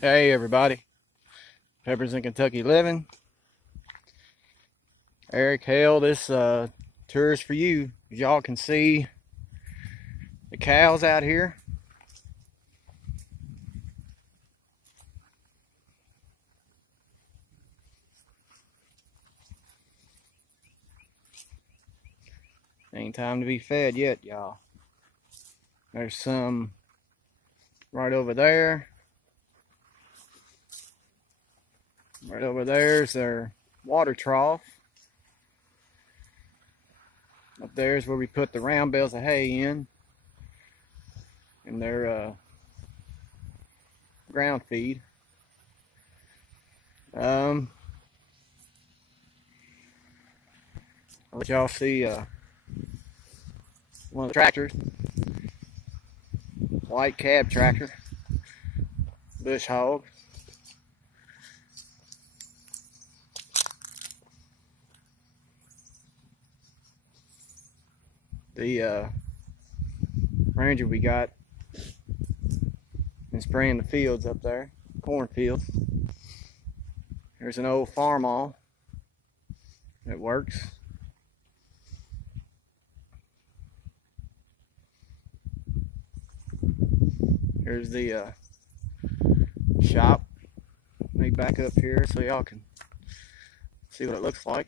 Hey everybody, Peppers in Kentucky Living. Eric, Hale, this tour is for you. As y'all can see the cows out here. Ain't time to be fed yet, y'all. There's some right over there. Right over there's their water trough. Up there's where we put the round bales of hay in. And their ground feed. I'll let y'all see one of the tractors. White cab tractor. Bush hog. The Ranger we got and spraying the fields up there, cornfields. There's an old Farmall that works. Here's the shop. Let me back up here so y'all can see what it looks like.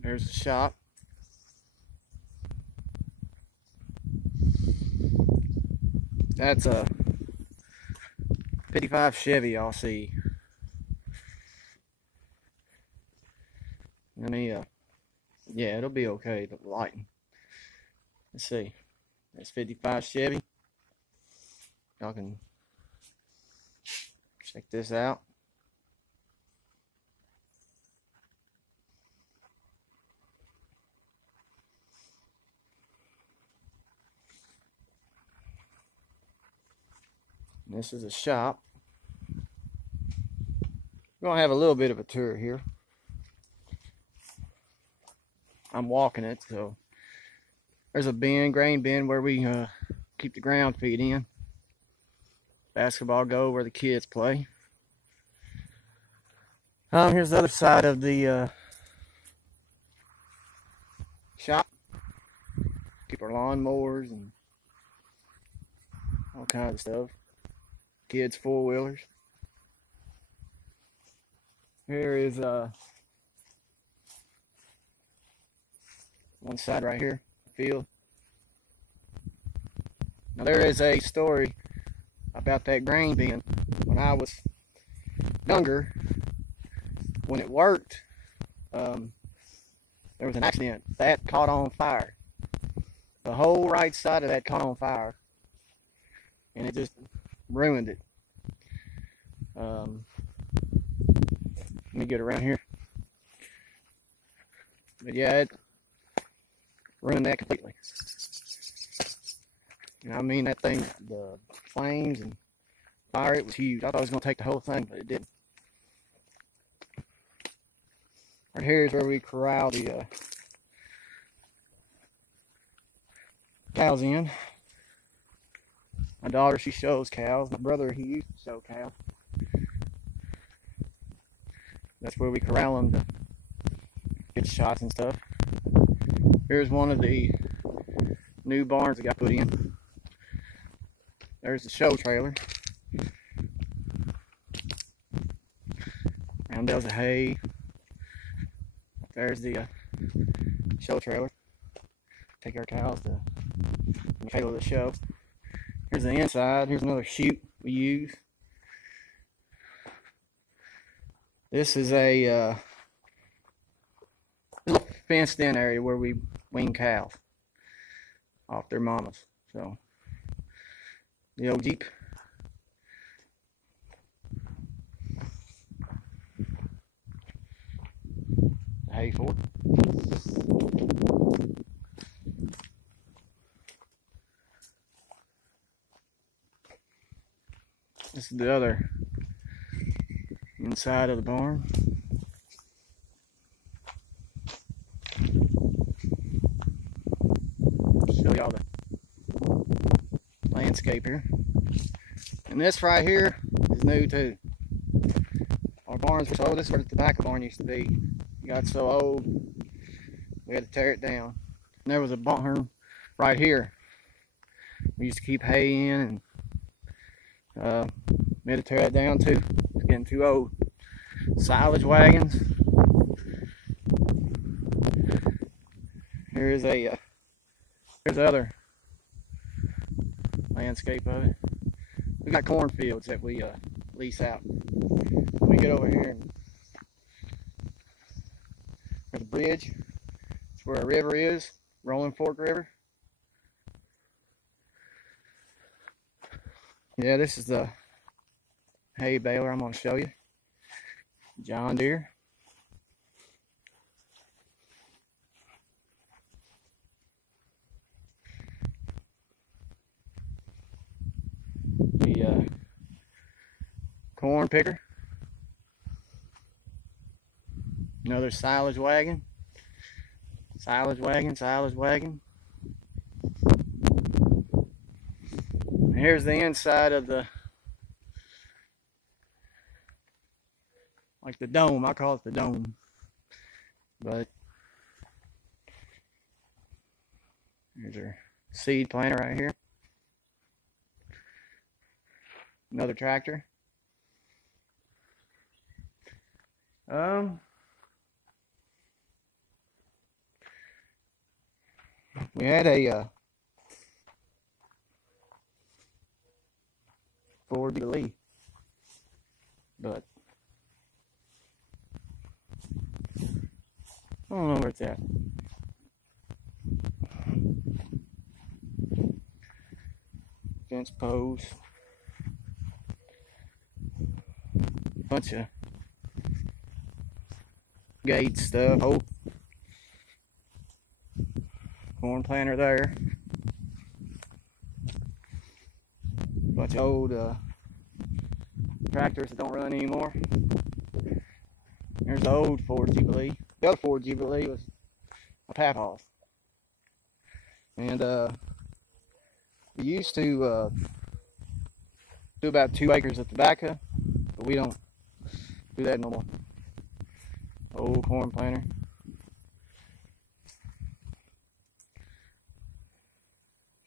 There's the shop. That's a 55 Chevy, y'all see. Let me, yeah, it'll be okay, the lighting. Let's see. That's 55 Chevy. Y'all can check this out. This is a shop. We're gonna have a little bit of a tour here. I'm walking it, so there's a bin, grain bin, where we keep the ground feed in. Basketball goal where the kids play. Here's the other side of the shop. Keep our lawnmowers and all kinds of stuff. Kids' four-wheelers. Here is one side right here, field. Now there is a story about that grain bin. When I was younger, when it worked, there was an accident that caught on fire. The whole right side of that caught on fire, and it just ruined it. Let me get around here. But yeah, it ruined that completely. And I mean, that thing, the flames and fire, it was huge. I thought it was going to take the whole thing, but it didn't. Right here is where we corral the cows in. My daughter, she shows cows. My brother, he used to show cows. That's where we corral them to get shots and stuff. Here's one of the new barns that got put in. There's the show trailer. Round bales of hay. There's the show trailer. Take our cows to the trailer of the show. Here's the inside. Here's another chute we use. This is a fenced in area where we wean cows off their mamas. So the old Jeep. The hay for it. This is the other inside of the barn. Show y'all the landscape here. And this right here is new too. Our barns were so old. This is where the tobacco barn used to be. It got so old, we had to tear it down. And there was a barn right here. We used to keep hay in, and we had to tear that down too. It's getting too old. Silage wagons. Here's a here's the other landscape of it. We got cornfields that we lease out. Let me get over here. There's a bridge. It's where a river is, Rolling Fork River. Yeah, this is the hay baler I'm going to show you. John Deere. The corn picker. Another silage wagon. Silage wagon, silage wagon. Here's the inside of the, like the dome. I call it the dome. But here's our seed planter right here. Another tractor. We had a Ford Jubilee, but I don't know where it's at. Fence posts, bunch of gate stuff. Oh, corn planter there. Bunch of old tractors that don't run anymore. There's the old Ford Jubilee. The other Ford Jubilee was a papa's. And we used to do about 2 acres of tobacco, but we don't do that no more. Old corn planter.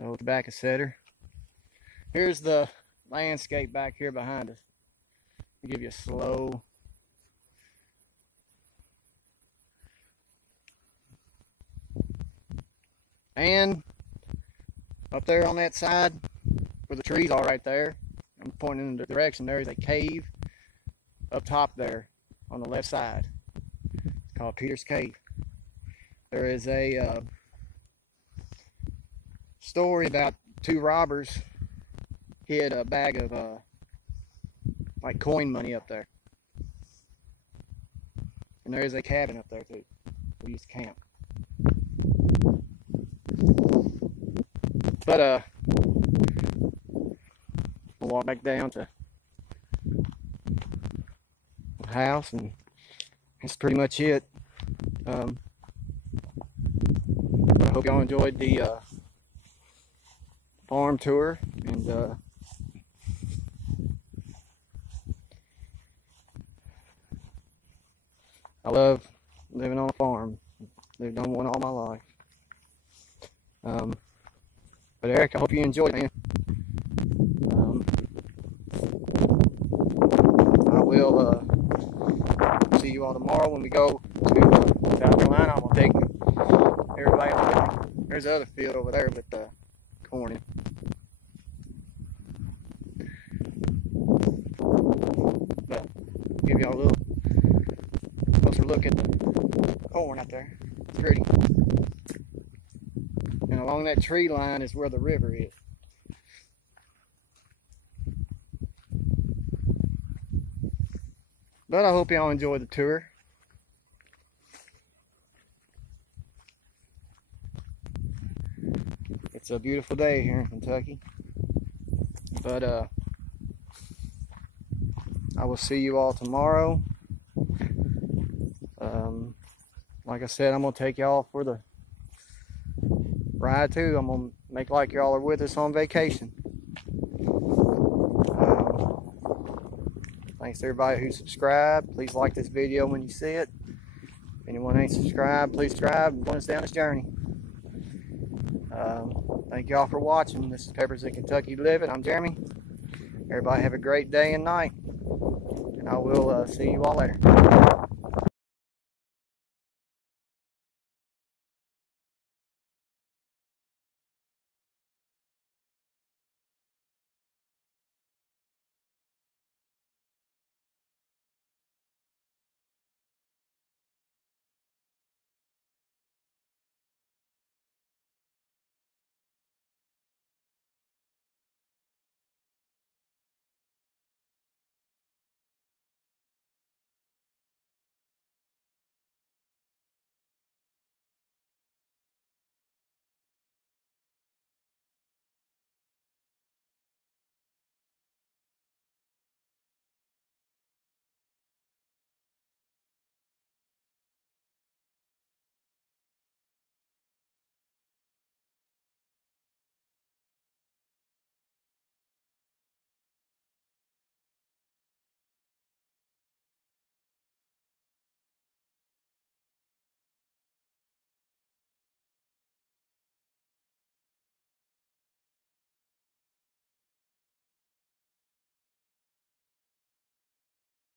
Old tobacco setter. Here's the landscape back here behind us. I'll give you a slow. And up there on that side, where the trees are right there, I'm pointing in the direction, there is a cave up top there on the left side. It's called Peter's Cave. There is a story about 2 robbers hid a bag of like coin money up there. And there is a cabin up there too. We used to camp. But we'll walk back down to the house, and that's pretty much it. I hope y'all enjoyed the farm tour, and I love living on a farm. I've done one all my life. But Eric, I hope you enjoyed it, man. I will see you all tomorrow when we go to South Carolina. I'm going to take everybody on. There's the other field over there with the corn in. But I'll give y'all a little closer look at the corn out there. It's pretty. And along that tree line is where the river is. But I hope y'all enjoyed the tour. It's a beautiful day here in Kentucky. But I will see you all tomorrow. Like I said, I'm going to take y'all for the ride too. I'm going to make like y'all are with us on vacation. Thanks to everybody who subscribed. Please like this video when you see it. If anyone ain't subscribed, please subscribe and join us down this journey. Thank y'all for watching. This is Peppers in Kentucky Living. I'm Jeremy. Everybody have a great day and night. And I will see you all later.